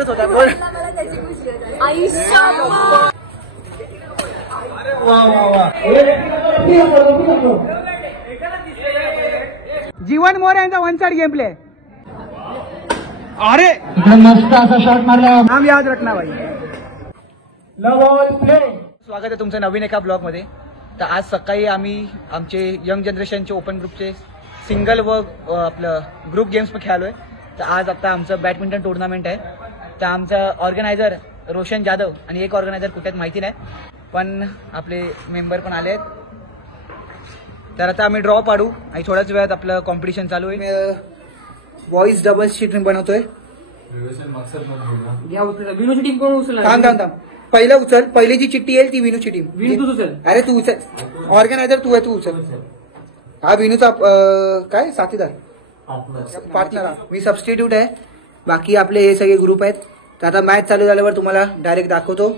होता बोल. जीवन मोरे यांचा वन साइड गेम प्ले. अरे मस्त असा शॉट मारला. नाम याद रखना भाई. स्वागत आहे तुमचं नवीन एका ब्लॉग मध्ये. तर आज सकाळी आम्ही आमचे यंग जनरेशनचे ओपन ग्रुपचे सिंगल व आपलं ग्रुप गेम्स पण खेळलोय. तर आज आता आमचं बॅडमिंटन टुर्नामेंट आहे. तर आमचा ऑर्गनायझर रोशन जाधव आणि एक ऑर्गनायझर कुठे माहिती नाही, पण आपले मेंबर पण आले आहेत. तर आता आम्ही ड्रॉ पाडू आणि थोड्याच वेळात आपलं कॉम्पिटिशन चालू आहे. बॉईज डबल्सची टीम बनवतोय. विनूची टीम कोण उचलणार? थांब पहिलं उचल. पहिली जी चिठ्ठी येईल ती विनूची टीम. विनू तू उचल. अरे तू उचल. ऑर्गनायझर तू आहे, तू उचल. हा विनूचा काय साथीदार पार्टनर. मी सबस्टिट्यूट आहे. बाकी आपले हे सगळे ग्रुप आहेत. तर आता मॅच चालू झाल्यावर तुम्हाला डायरेक्ट दाखवतो.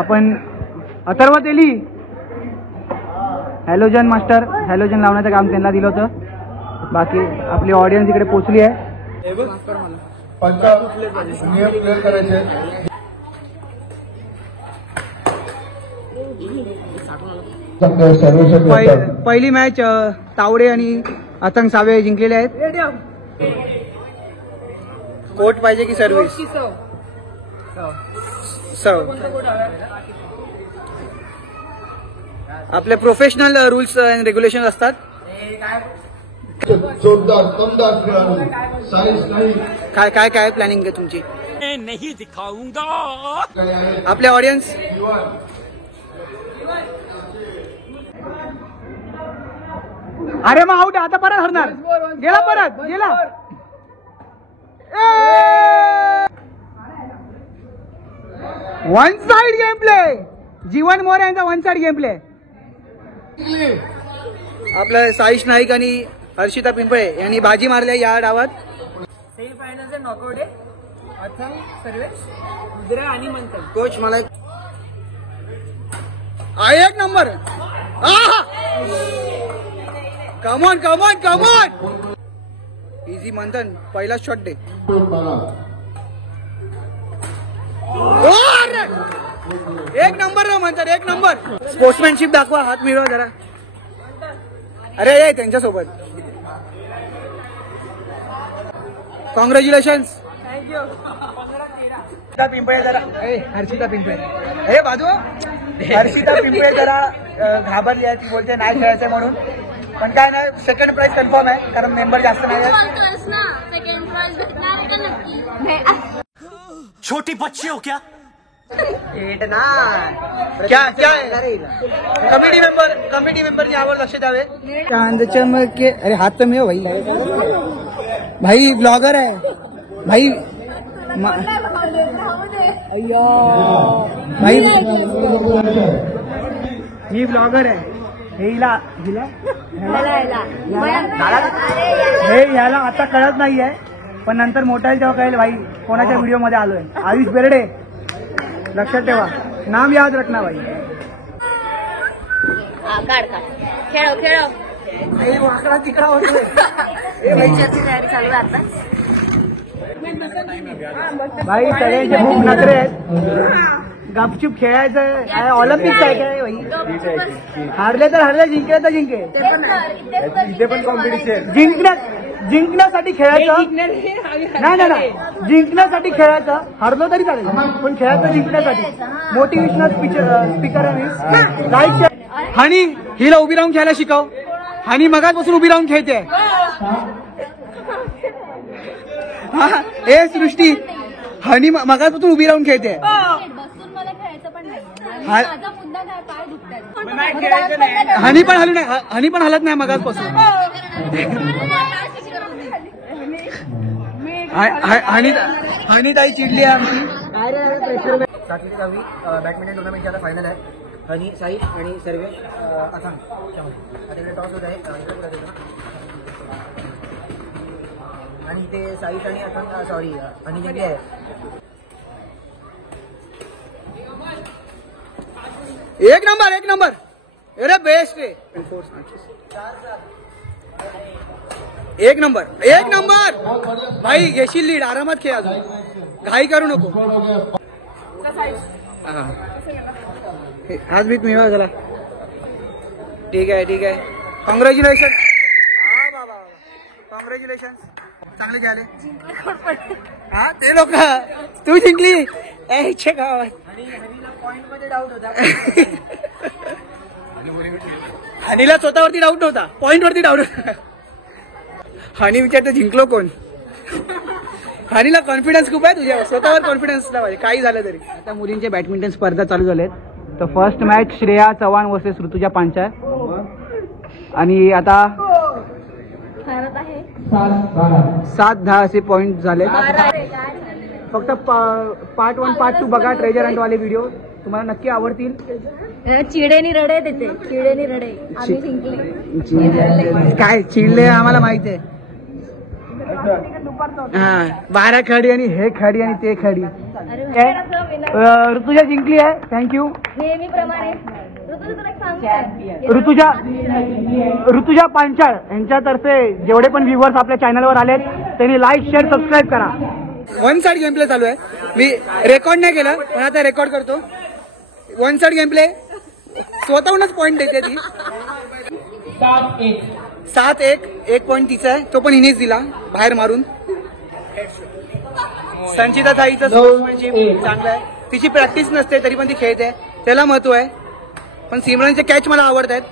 आपण अथर्व तेली हॅलोजन मास्टर हॅलोजन लावण्याचं काम त्यांना दिलं होतं. बाकी आपली ऑडियन्स इकडे पोहोचली आहे. पहिली मॅच तावडे आणि अथंग सावे जिंकलेले आहेत. कोर्ट पाहिजे की सर्व्हिस? सर्व. आपले प्रोफेशनल रूल्स अँड रेग्युलेशन असतात. जोरदार दमदार खेळाडू साईज नाही. काय काय प्लॅनिंग आहे तुमची? नाही दिखाऊंगा. आपले ऑडियन्स अरे मग आउट. आता परत हरणार. गेला परत गेला. One side game play. Jeevan More यांचा वन साइड गेम प्ले. आपलं साईश नाईक आणि हर्षिता पिंपळे यांनी बाजी मारल्या या डावात. सेमीफायनलचे नॉकआउट आहे. अथंग सर्वेश रुद्र आणि मंथन. कोच मला एक number. Come on come on come on. Easy Manthan. पहिला शॉट दे. एक नंबर रो मंथन, एक नंबर. स्पोर्ट्समॅनशिप दाखवा. हात मिळवा जरा. अरे त्यांच्यासोबत. कॉंग्रॅच्युलेशन्स. थँक्यू. पिंपळे जरा हर्षिता पिंपळे हे बाजू. हर्षिता पिंपळे जरा घाबरली आहे. ती बोलते नाही खेळायचंय म्हणून. पण काय नाही, सेकंड प्राइज कन्फर्म आहे कारण मेंबर जास्त नाही आहेत. छोटी बच्ची हो क्या? क्या क्या कमिटी मेंबर यावर लक्ष द्यावे. चांद चमके. अरे हाथ तो मिळव भाई. भाई ब्लॉगर आहे भाई. भाई मी ब्लॉगर आहे. ह्याला आता कळत नाहीये, पण नंतर मोठा जेव्हा कळेल भाई कोणाच्या व्हिडिओ मध्ये आलोय. आयुष बेर्डे लक्षात ठेवा. नाम याद रखना भाई. खेळ वाकडा तिकडा होतोय. तयारी चालू आहे आता. भाई सगळ्यांचे खूप नखरे आहेत. गपचूप खेळायचं. ऑलिम्पिक्स आहे काय भाई? हारले तर हारले, जिंकले तर जिंके. इथे पण कॉम्पिटिशन. जिंकण्यासाठी खेळायचं. नाही जिंकण्यासाठी खेळायचं. हरलो तरी चालेल पण खेळायचं जिंकण्यासाठी. मोटिवेशनल स्पीकर आहे. हानी हिला उभी राहून खेळायला शिकाव. हानी मगाचपासून उभी राहून खेळते. ए सृष्टी, हानी मगाचपासून उभी राहून खेळते. हानी पण हलत नाही मगाचपासून. हानी ताई चिडली आहे आमची. 7वी 10वी बॅडमिंटन टुर्नामेंटची आता फायनल आहे. हनी साई आणि सर्वेश अथांग. आता इकडे टॉस होत आहे. आणि इथे साईश आणि अथांग सॉरी हनी जिंकली आहे. एक नंबर. अरे बेस्ट आहे. एक नंबर भाई. घेशील लीड. आरामात खेळ अजून. घाई करू नको. हा. आज बीत मी चला. ठीक आहे. कॉंग्रॅच्युलेशन. कॉंग्रॅच्युलेशन. चांगले झाले. हा ते लोक तू जिंकली. इच्छे गावात पॉइंट मध्ये डाऊट होता. हनीला स्वतःवरती डाऊट नव्हता, पॉइंट वरती डाऊट होता. हनी विचारते जिंकलो कोण. हनीला कॉन्फिडन्स खूप आहे तुझ्या स्वतःवर कॉन्फिडन्स पाहिजे काही झालं तरी. आता मुलींचे बॅडमिंटन स्पर्धा चालू झाल्यात. तर first match Shreya Chavan versus Rutuja Panchal आणि आता 7-10 असे पॉइंट झाले. फक्त पार्ट 1 पार्ट 2 बघा ट्रेजर हंट वाले व्हिडिओ तुम्हाला नक्की आवडतील. चिडेनी रडे देते चिडेनी रडे आम्ही जिंकले. काय चिडले आम्हाला माहित आहे. हा 12 खडी आणि हे खडी आणि ते खडी. ऋतुजा जिंकली आहे. थँक्यू. नेहमीप्रमाणे ऋतुजा पांचाळ यांच्यातर्फे जेवढे पण व्ह्युअर्स आपल्या चॅनलवर आलेत त्यांनी लाईक शेअर सबस्क्राईब करा. 1 साइड गेम प्ले चालू आहे. मी रेकॉर्ड नाही केलं पण आता रेकॉर्ड करतो. 1 साइड गेम प्ले स्वतःहूनच पॉइंट देते ती. 7-1 एक पॉइंट तिचा आहे तो पण हिनेच दिला बाहेर मारून. संचिता ताईचं स्पोर्ट्समॅनशिप चांगलं आहे. तिची प्रॅक्टिस नसते तरी पण ती खेळते त्याला महत्व आहे. पण सिमरनचे कॅच मला आवडत आहेत.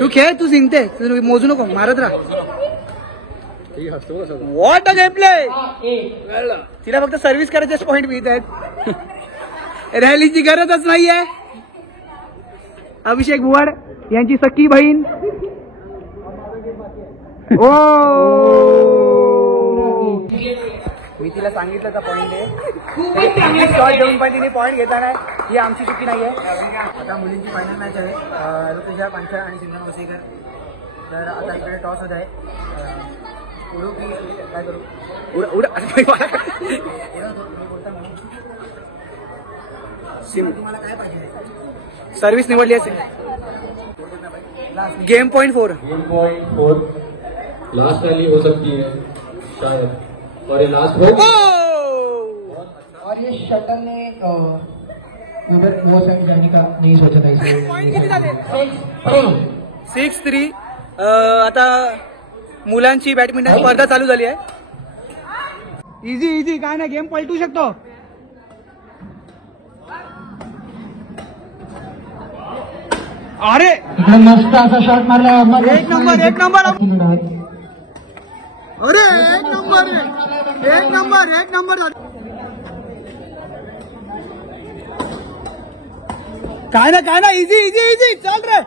तू खेळ तू जिंकते तू मोजू नको मारत राहा. What a game play. तिला फक्त सर्व्हिस करायचेच पॉइंट मिळत आहेत. रॅलीची गरजच नाहीये. अभिषेक भुवड यांची सख्खी बहीण. ओ मी तिला सांगितलं पॉइंट आहे शॉट घेऊन पण तिने पॉइंट घेतला नाही. ही आमची चुकी नाहीये. आता मुलींची फायनल मॅच आहे ऋतुजा पांचाळ आणि सिमरन वसईकर. तर आता इकडे टॉस होत आहे. उडू की काय करू. उडा तुम्हाला काय पाहिजे. सर्व्हिस निवडली असेल. गेम पॉइंट 4 लास्ट रैली हो सकती है शायद. और ये लास्ट हो. और ये शटल ने उधर वो साइड जाने का नहीं सोचा था इसलिए. 6-3. आता मुलांची बॅडमिंटन स्पर्धा चालू झाली आहे. इझी काय नाही गेम पलटू शकतो. अरे मस्त असा शॉट मारला. एक नंबर अरे एक नंबर काय ना इझी चल रे.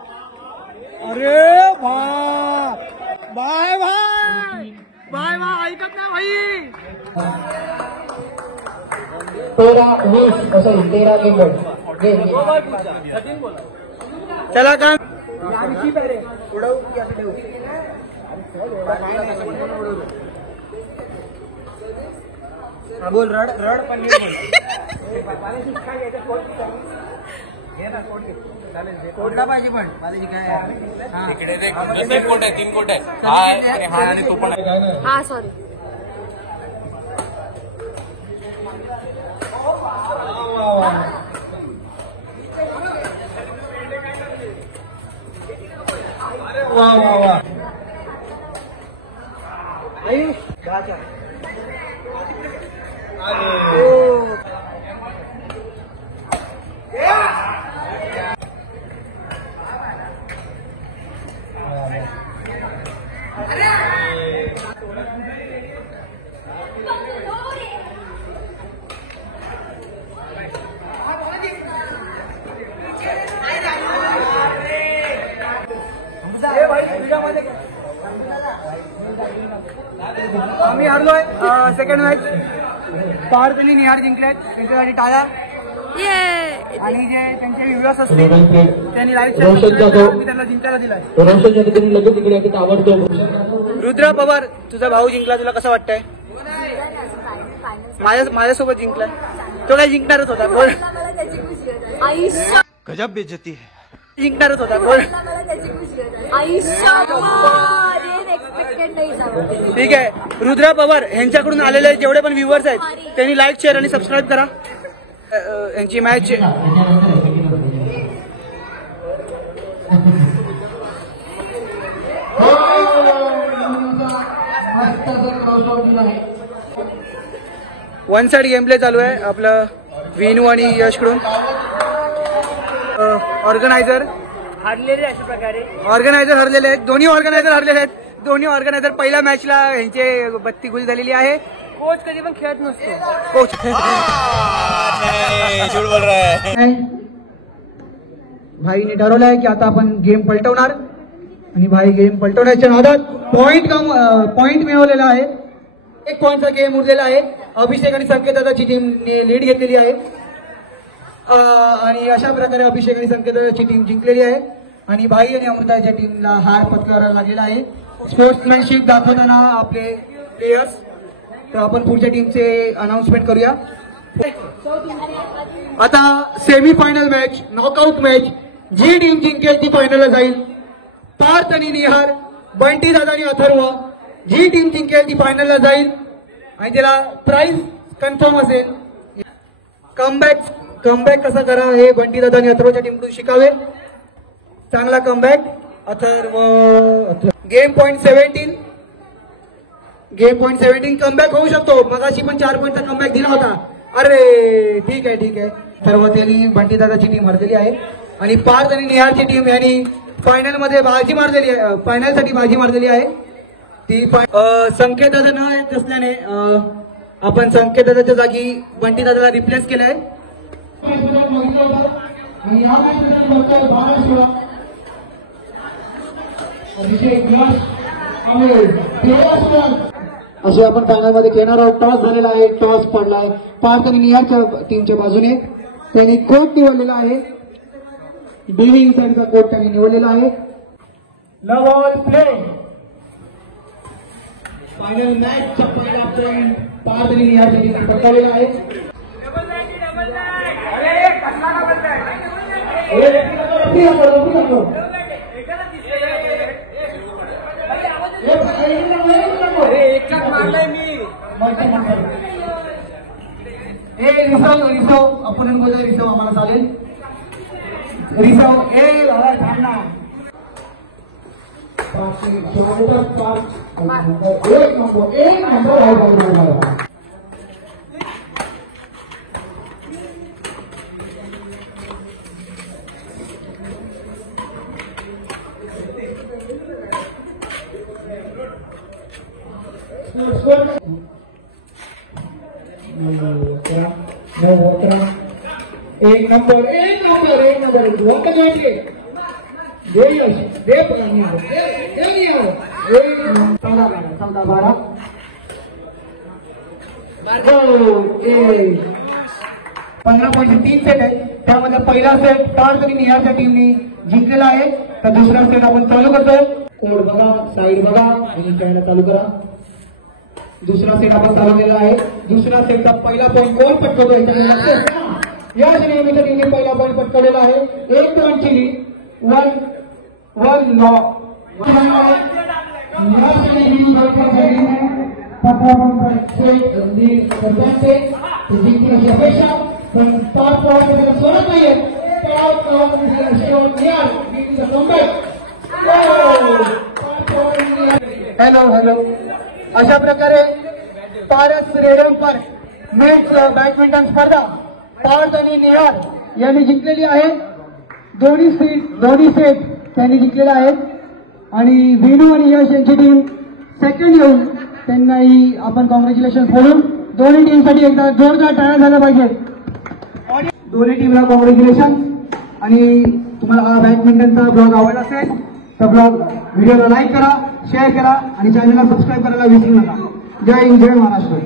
अरे बाय ऐकत ना भाई. 13 गेम चला का बोल रड पण कोटला पाहिजे पण तीन कोट आहे हा आणि तो पण आहे. हा सॉरी आम्ही हरलोय सेकंड मॅच. पारकली निहार जिंकलेत त्यांच्यासाठी टाळ्या. आणि जे त्यांचे व्ह्युअर्स असतील त्यांनी लाईव्ह त्यांना जिंकायला दिलाय. रुद्र पवार तुझा भाऊ जिंकला तुला कसं वाटतंय. माझ्यासोबत जिंकलाय तो काय जिंकणारच होता. बोल गजब बेइज्जती है. जिंकणारच होता. बोल आयुष्य अनएक्सपेक्टेड नाही जावं. ठीक आहे. रुद्रा पवार यांच्याकडून आलेले जेवढे पण व्ह्युअर्स आहेत त्यांनी लाईक शेअर आणि सबस्क्राईब करा. यांची match one side game play चालू आहे आपलं विनू आणि यशकडून. ऑर्गनायझर हारलेले अशा प्रकारे हरलेले आहेत. दोन्ही ऑर्गनायझर हरलेले आहेत. दोन्ही ऑर्गनायझर पहिल्या मॅचला यांचे 32 गुल झालेली आहे. कोच कधी पण खेळत नसतो. कोच भाईने ठरवलं आहे की आता आपण गेम पलटवणार आणि भाई गेम पलटवण्याच्या नादात पॉइंट मिळवलेला आहे. 1 पॉइंटचा गेम उरलेला आहे. अभिषेक आणि संकेतदादाची टीमने लीड घेतलेली आहे आणि अशा प्रकारे अभिषेक आणि संकेतदादाची टीम जिंकलेली आहे आणि भाई आणि अमृताच्या टीमला हार पत्करावा लागलेला आहे. स्पोर्ट्समॅनशिप दाखवताना आपले प्लेयर्स. तर आपण पुढच्या टीमचे अनाउन्समेंट करूया. आता semi final match, knockout match. जी टीम जिंकेल ती फायनलला जाईल. पार्थ आणि निहार, बंटी दादा आणि अथर्व. जी टीम जिंकेल ती फायनलला जाईल आणि त्याला प्राइज कन्फर्म असेल. कमबॅक कसा करा हे बंटी दादा आणि अथर्वच्या टीमकडून शिकावे. चांगला comeback. Atharva game point 17 comeback होऊ शकतो. मगाशी पण 4 पॉईंटचा कमबॅक दिला होता. अरे ठीक आहे. सर्व त्यांनी बंटी दादाची टीम हरलेली आहे आणि पार्थ आणि निहारची टीम यांनी फायनल मध्ये बाजी मारलेली आहे. फायनलसाठी बाजी मारलेली आहे. ती संकेत दादा न येत असल्याने आपण संकेत दादाच्या जागी बंटी दादाला रिप्लेस केलंय. असे आपण फायनल मध्ये घेणार आहोत. टॉस झालेला आहे. टॉस पडलाय पार्थ आणि निहारच्या टीमच्या बाजूने. त्यांनी कोर्ट निवडलेला आहे. डीव्ही इन्साइडचा कोर्ट त्यांनी निवडलेला आहे. लवल प्ले. फायनल मॅचचा पहिला पॉइंट पार्थ आणि निहारच्या टीमने पटकावलेला आहे. रिसव आपण बोलतोय. रिसव आम्हाला चालेल. रिसव एक नंबर. एक नंबर पंधरा पॉईंट 3 सेट आहे. त्यामध्ये पहिला सेट पार्थ आणि निहारच्या टीमने जिंकलेला आहे. तर दुसरा सेट आपण चालू करतोय. कोड बघा, साईड बघा आणि खेळायला चालू करा. दुसरा सेट आपण चालवलेला आहे. दुसरा सेटचा पहिला पॉईंट कोण पटकवतोय या नेहमीच्या टीमने पहिला पॉईंट पटकवलेला आहे. 1 पॉईंटची लीड. 1 लॉ. जिंकण्याची अपेक्षा पण 5 पॉईंट सोडत नाहीये. हॅलो. अशा प्रकारे पारस रेडम पर मेन्स बॅडमिंटन स्पर्धा पार्थ आणि निहार यांनी जिंकलेली आहे. दोन्ही सेट त्यांनी जिंकलेला आहे आणि विनू आणि यश यांची टीम सेकंड येऊन त्यांनाही आपण कॉंग्रॅच्युलेशन बोलून दोन्ही टीमसाठी एकदा जोरदार टाळ्या झाल्या पाहिजे. दोन्ही टीमला कॉंग्रॅच्युलेशन. आणि तुम्हाला हा बॅडमिंटनचा ब्लॉग आवडला असेल तर व्हिडिओला लाईक करा, शेअर करा आणि चॅनलला सबस्क्राईब करायला विसरू नका. जय हिंद, जय महाराष्ट्र.